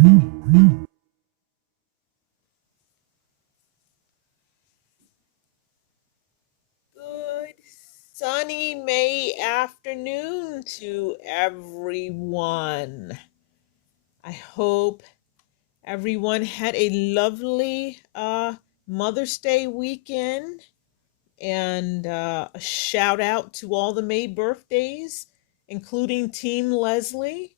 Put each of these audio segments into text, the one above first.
Good sunny May afternoon to everyone. I hope everyone had a lovely Mother's Day weekend, and a shout out to all the May birthdays, including Team Leslie.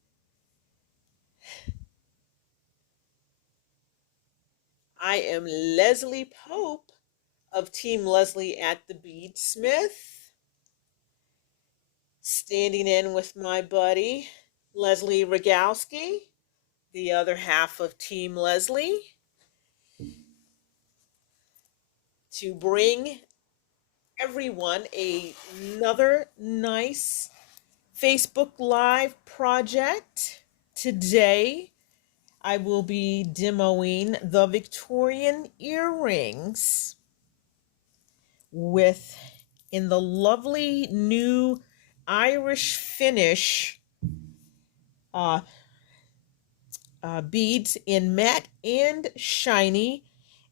I am Leslie Pope of Team Leslie at the Beadsmith, standing in with my buddy Leslie Rogowski, the other half of Team Leslie, to bring everyone another nice Facebook Live project. Today, I will be demoing the Victorian earrings with, in the lovely new Irish finish, beads in matte and shiny,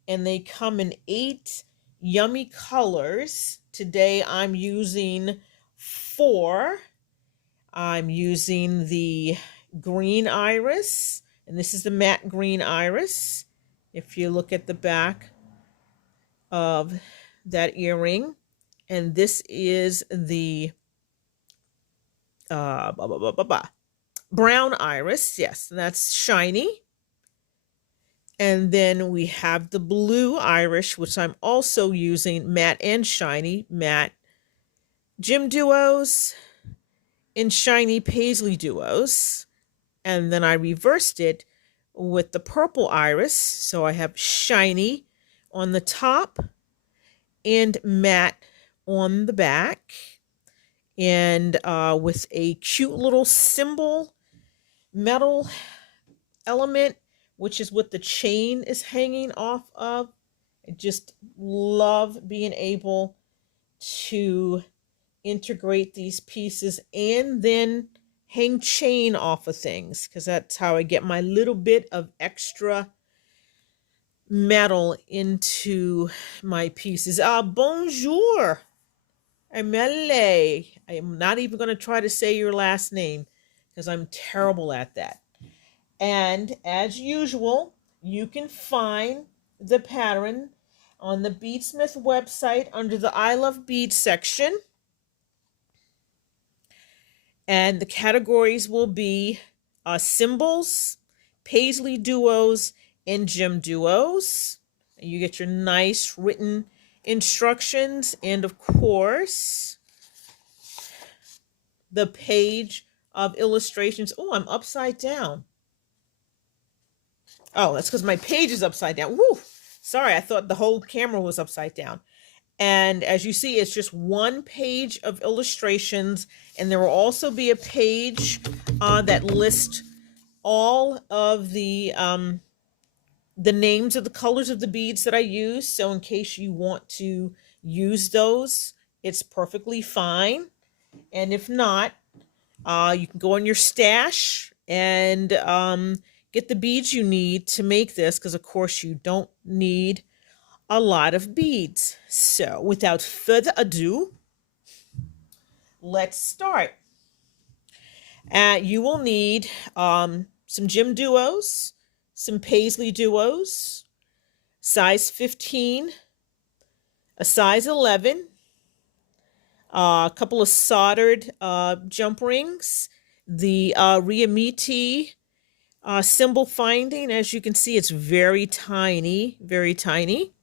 and they come in 8 yummy colors. Today I'm using 4. I'm using the green iris, and this is the matte green iris. If you look at the back of that earring, and this is the brown iris. Yes, that's shiny. And then we have the blue iris, which I'm also using matte and shiny, matte GemDuos and shiny Paisley Duos. And then I reversed it with the purple iris. So I have shiny on the top and matte on the back. And with a cute little cymbal metal element, which is what the chain is hanging off of. I just love being able to integrate these pieces and then hang chain off of things, because that's how I get my little bit of extra metal into my pieces. Bonjour, Amele. I am not even going to try to say your last name because I'm terrible at that. And as usual, you can find the pattern on the Beadsmith website under the I Love Beads section. And the categories will be cymbals, Paisley Duos, and GemDuos. You get your nice written instructions, and of course, the page of illustrations. Oh, I'm upside down. Oh, that's because my page is upside down. Woo! Sorry, I thought the whole camera was upside down. And as you see, it's just one page of illustrations. And there will also be a page that lists all of the names of the colors of the beads that I use. So in case you want to use those, it's perfectly fine. And if not, you can go in your stash and get the beads you need to make this, because of course you don't need a lot of beads. So without further ado, let's start. You will need some GemDuos, some Paisley Duos, size 15, a size 11, a couple of soldered jump rings, the Riamiti cymbal finding. As you can see, it's very tiny, very tiny.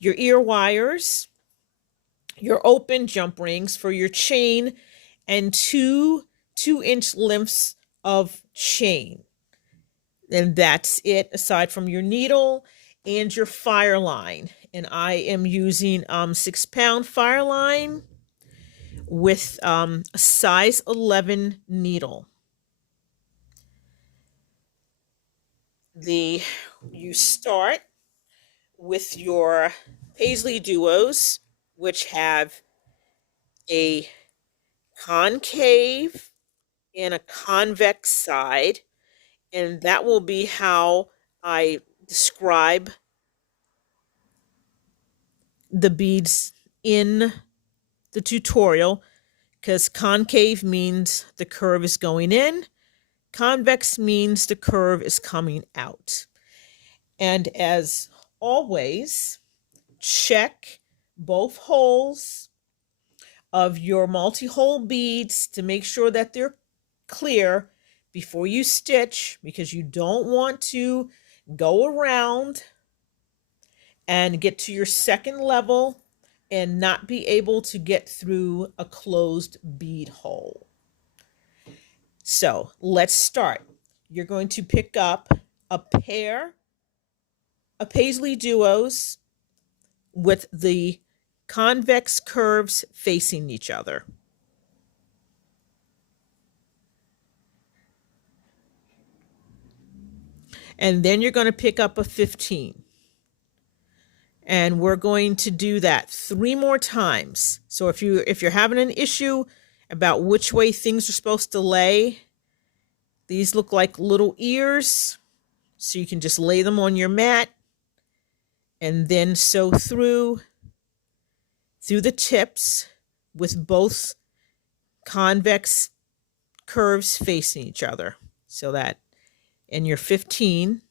Your ear wires, your open jump rings for your chain, and 2-inch lengths of chain. And that's it, aside from your needle and your fire line. And I am using 6-pound fire line with a size 11 needle. You start with your Paisley Duos, which have a concave and a convex side, And that will be how I describe the beads in the tutorial, because concave means the curve is going in, convex means the curve is coming out. And as always, check both holes of your multi-hole beads to make sure that they're clear before you stitch, because you don't want to go around and get to your second level and not be able to get through a closed bead hole. So let's start. You're going to pick up a pair of Paisley Duos with the convex curves facing each other. And then you're going to pick up a 15. And we're going to do that 3 more times. So if you're having an issue about which way things are supposed to lay, these look like little ears, so you can just lay them on your mat and then sew through the tips with both convex curves facing each other. So that in your 15,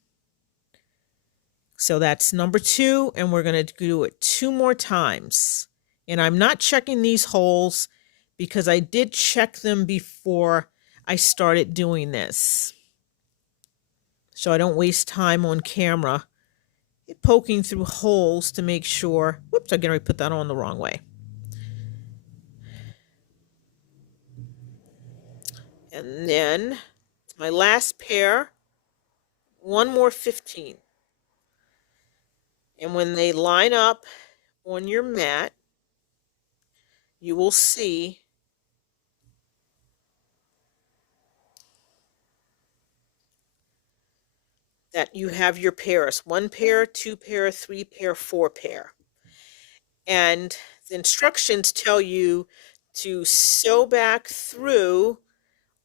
so that's number 2, and we're going to do it 2 more times. And I'm not checking these holes because I did check them before I started doing this, so I don't waste time on camera poking through holes to make sure. Whoops, I'm going to put that on the wrong way. And then my last pair, 1 more 15. And when they line up on your mat, you will see that you have your pairs: 1 pair, 2 pair, 3 pair, 4 pair. And the instructions tell you to sew back through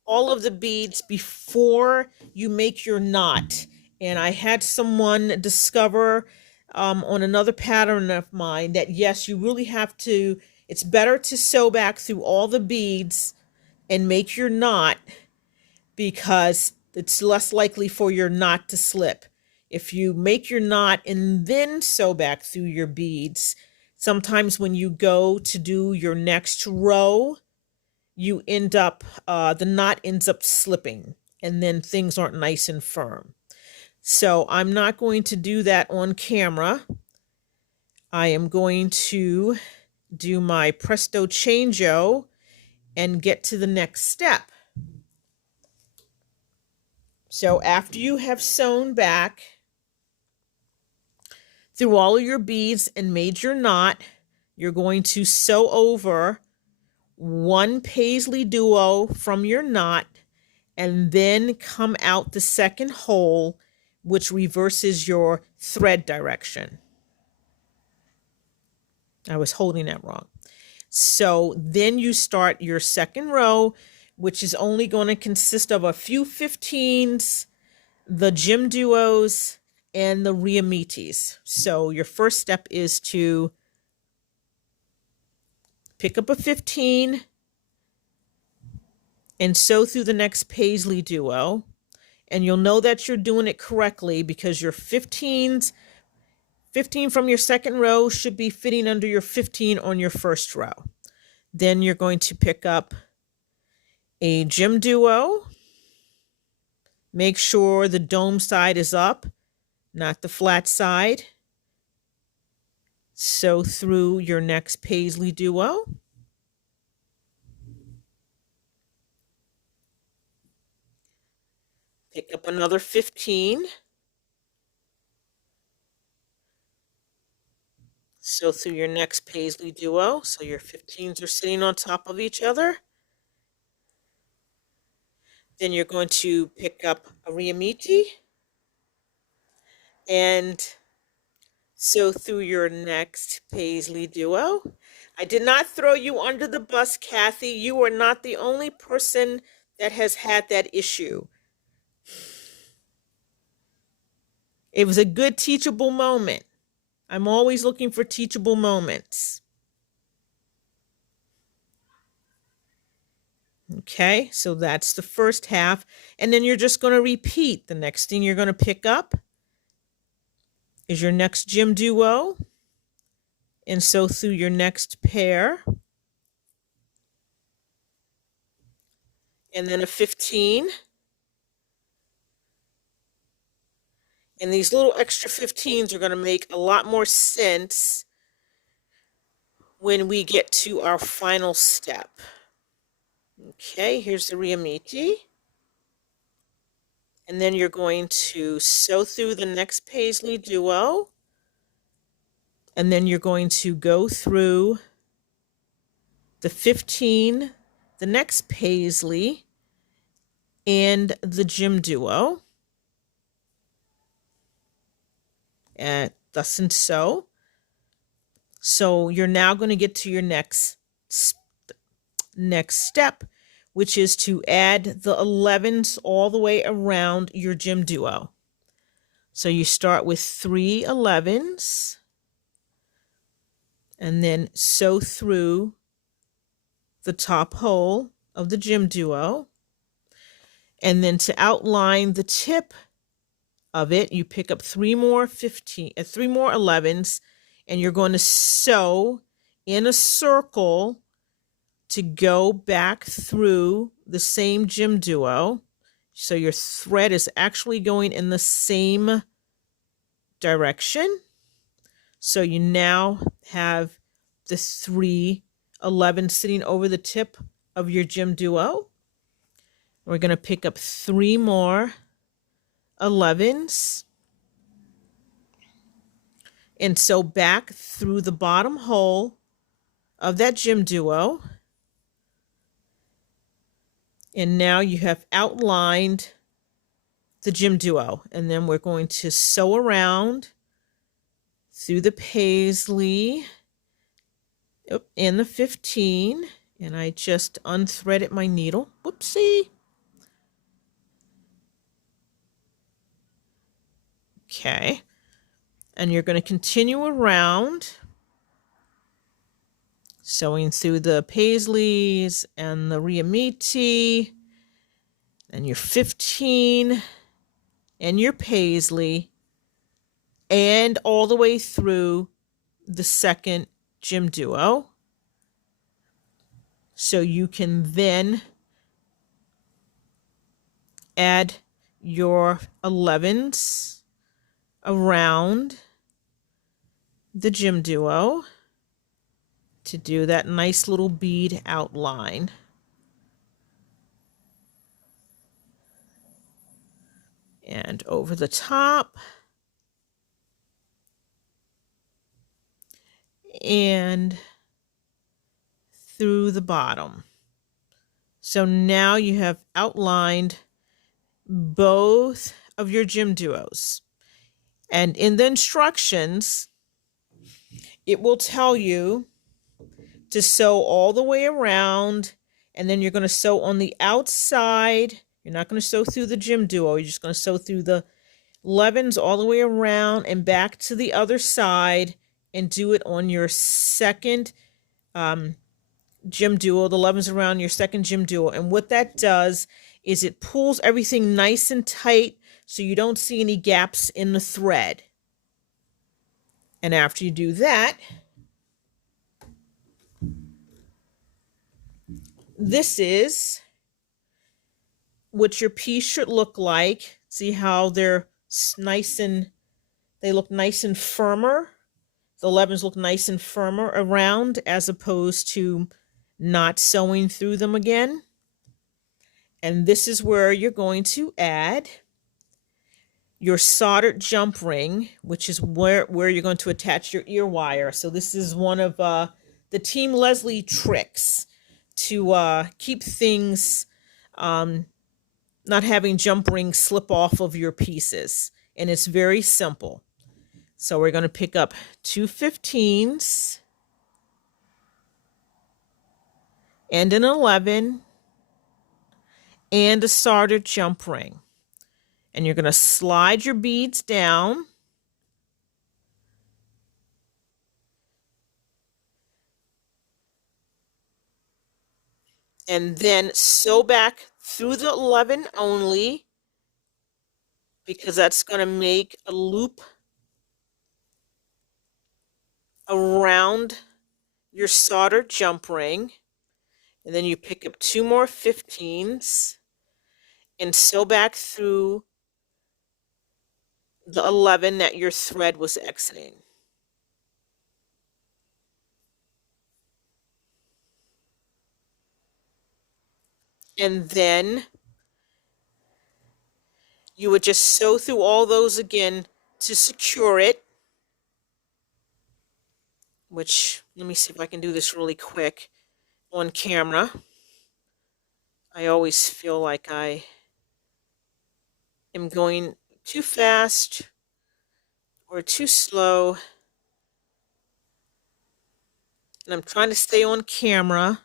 all of the beads before you make your knot. And I had someone discover on another pattern of mine that yes, you really have to, it's better to sew back through all the beads and make your knot, because it's less likely for your knot to slip. If you make your knot and then sew back through your beads, sometimes when you go to do your next row, you end up, the knot ends up slipping, and then things aren't nice and firm. So I'm not going to do that on camera. I am going to do my presto changeo and get to the next step. So after you have sewn back through all of your beads and made your knot, you're going to sew over 1 Paisley Duo from your knot and then come out the second hole, which reverses your thread direction. I was holding that wrong. So then you start your second row, which is only going to consist of a few 15s, the GemDuos, and the Riamitis. So your first step is to pick up a 15 and sew through the next Paisley Duo. And you'll know that you're doing it correctly because your 15 from your second row should be fitting under your 15 on your first row. Then you're going to pick up a GemDuo. Make sure the dome side is up, not the flat side. Sew through your next Paisley Duo. Pick up another 15. Sew through your next Paisley Duo, so your 15s are sitting on top of each other. Then you're going to pick up a Riamiti and sew through your next Paisley Duo. I did not throw you under the bus, Kathy. You are not the only person that has had that issue. It was a good teachable moment. I'm always looking for teachable moments. Okay, so that's the first half. And then you're just going to repeat. The next thing you're going to pick up is your next GemDuo. And sew through your next pair. And then a 15. And these little extra 15s are going to make a lot more sense when we get to our final step. Okay, here's the riamiti. And then you're going to sew through the next Paisley Duo. And then you're going to go through the 15, the next Paisley, and the GemDuo. And thus and so. So you're now going to get to your next step, which is to add the 11s all the way around your GemDuo. So you start with 3 11s and then sew through the top hole of the GemDuo. And then to outline the tip of it, you pick up 3 more 11s, and you're going to sew in a circle to go back through the same GemDuo. So your thread is actually going in the same direction. So you now have the 3 11s sitting over the tip of your GemDuo. We're going to pick up 3 more 11s and sew back through the bottom hole of that GemDuo. And now you have outlined the GemDuo. And then we're going to sew around through the Paisley and the 15. And I just unthreaded my needle. Whoopsie. Okay. And you're going to continue around, sewing through the Paisleys and the riamiti and your 15 and your Paisley, and all the way through the second GemDuo. So you can then add your 11s around the GemDuo to do that nice little bead outline. And over the top. And through the bottom. So now you have outlined both of your GemDuos. And in the instructions, it will tell you to sew all the way around, and then you're going to sew on the outside. You're not going to sew through the GemDuo. You're just going to sew through the 11s all the way around and back to the other side, and do it on your second GemDuo, the 11s around your second GemDuo. And what that does is it pulls everything nice and tight so you don't see any gaps in the thread. And after you do that, this is what your piece should look like. See how they're nice and they look nice and firmer. The 11s look nice and firmer around as opposed to not sewing through them again. And this is where you're going to add your soldered jump ring, which is where you're going to attach your ear wire. So this is one of the Team Leslie tricks to keep things not having jump rings slip off of your pieces. And it's very simple. So we're going to pick up 2 15s and an 11 and a soldered jump ring. And you're going to slide your beads down and then sew back through the 11 only, because that's going to make a loop around your soldered jump ring. And then you pick up 2 more 15s and sew back through the 11 that your thread was exiting. And then you would just sew through all those again to secure it, which, let me see if I can do this really quick on camera. I always feel like I am going too fast or too slow, and I'm trying to stay on camera.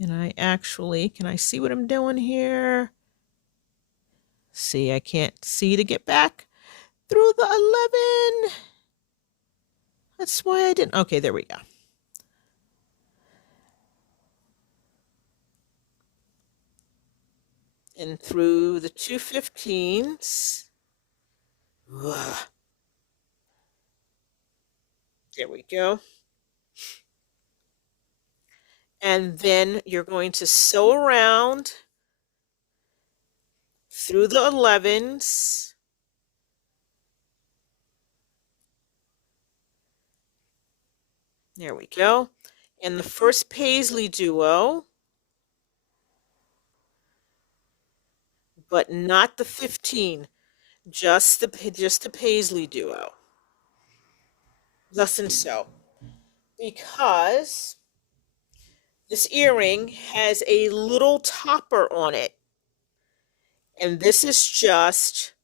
And I actually, can I see what I'm doing here? See, I can't see to get back through the 11. That's why I didn't. Okay, there we go. And through the 2 15s. Ugh. There we go. And then you're going to sew around through the 11s. There we go. And the first Paisley Duo, but not the 15, just the Paisley Duo. Thus and so, because this earring has a little topper on it, and this is just,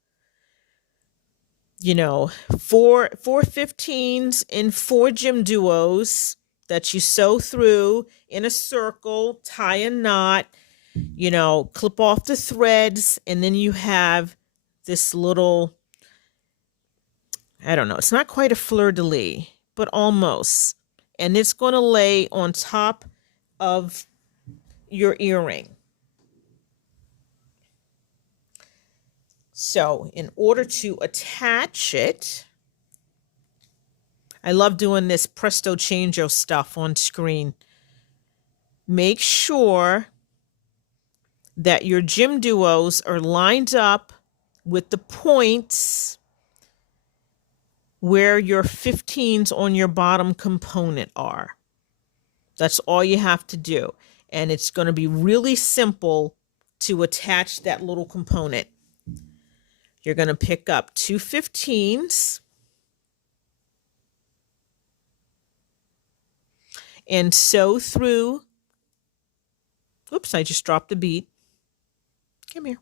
you know, four 15s and 4 GemDuos that you sew through in a circle, tie a knot, you know, clip off the threads, and then you have this little, I don't know, it's not quite a fleur-de-lis, but almost. And it's going to lay on top of your earring. So in order to attach it, I love doing this presto changeo stuff on screen. Make sure that your GemDuos are lined up with the points where your 15s on your bottom component are. That's all you have to do. And it's going to be really simple to attach that little component. You're going to pick up 2 15s and sew through. Oops, I just dropped a bead. Come here.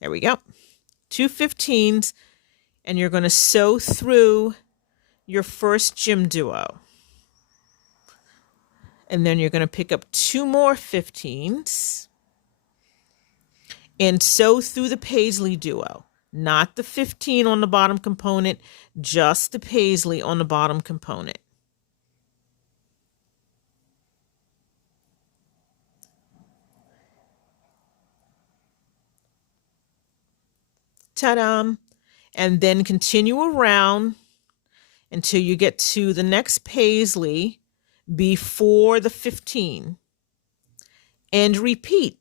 There we go. 2 15s, and you're going to sew through your first GemDuo. And then you're going to pick up 2 more 15s and sew through the Paisley Duo. Not the 15 on the bottom component, just the Paisley on the bottom component. Ta-da! And then continue around until you get to the next Paisley before the 15 and repeat.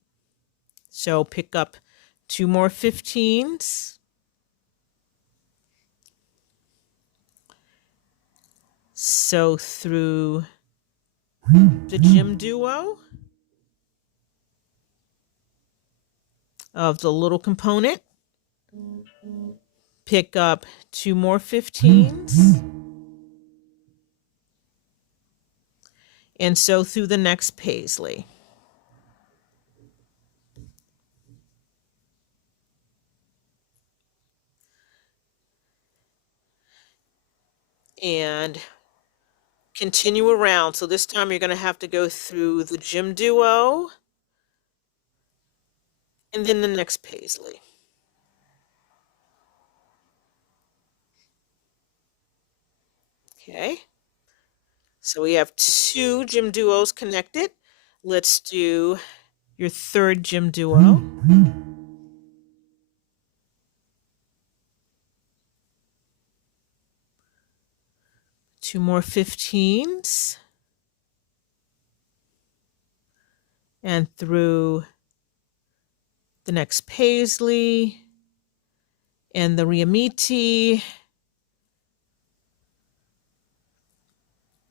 So pick up 2 more 15s, sew through the GemDuo of the little component, pick up 2 more 15s, and sew through the next Paisley. And continue around. So this time you're going to have to go through the GemDuo and then the next Paisley. Okay. So we have 2 GemDuos connected. Let's do your third GemDuo. 2 more 15s. And through the next Paisley and the Riamiti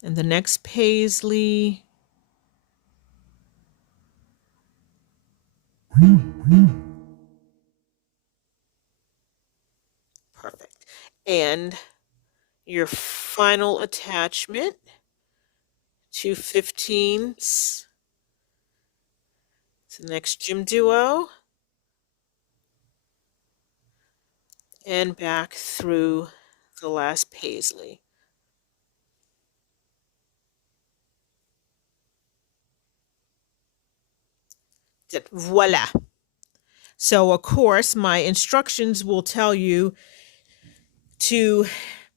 and the next Paisley. Perfect. And your final attachment, 2 15s. It's the next GemDuo. And back through the last Paisley. Voila. So, of course, my instructions will tell you to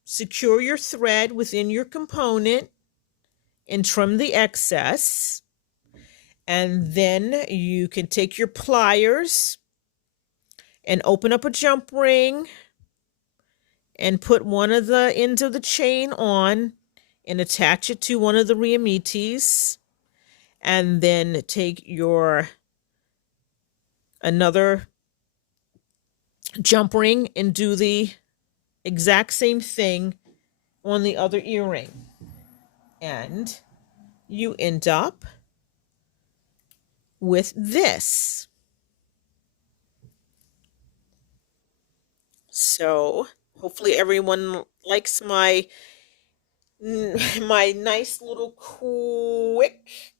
secure your thread within your component and trim the excess. And then you can take your pliers and open up a jump ring and put one of the ends of the chain on and attach it to one of the Riamitis. And then take your another jump ring and do the exact same thing on the other earring. And you end up with this. So hopefully everyone likes my nice little quick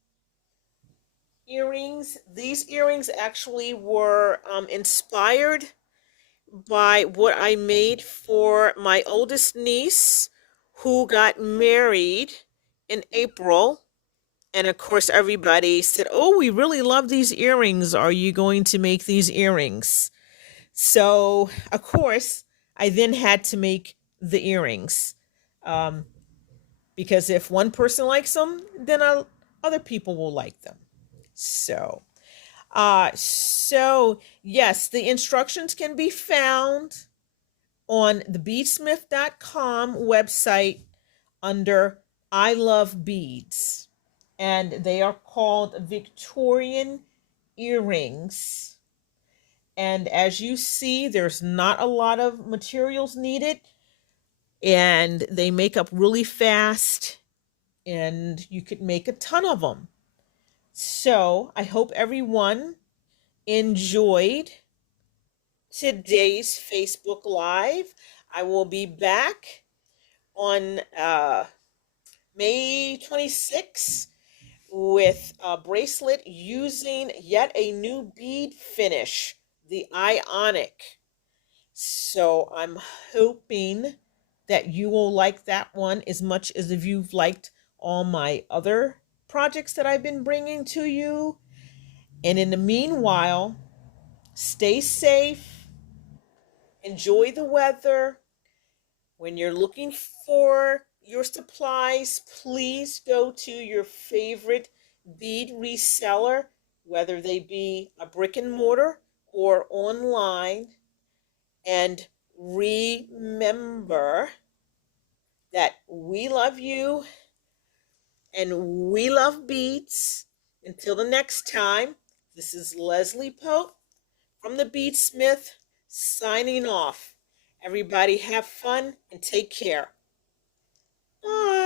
earrings. These earrings actually were inspired by what I made for my oldest niece who got married in April. And of course, everybody said, "Oh, we really love these earrings. Are you going to make these earrings?" So, of course, I then had to make the earrings. Because if one person likes them, then other people will like them. So yes, the instructions can be found on the beadsmith.com website under I Love Beads. And they are called Victorian Earrings. And as you see, there's not a lot of materials needed. And they make up really fast. And you could make a ton of them. So I hope everyone enjoyed today's Facebook Live. I will be back on May 26th with a bracelet using yet a new bead finish, the Ionic. So I'm hoping that you will like that one as much as if you've liked all my other projects that I've been bringing to you. And in the meanwhile, stay safe, enjoy the weather. When you're looking for your supplies, please go to your favorite bead reseller, whether they be a brick and mortar or online. And remember that we love you and we love beads. Until the next time, this is Leslie Pope from the Beadsmith signing off. Everybody have fun and take care. Bye.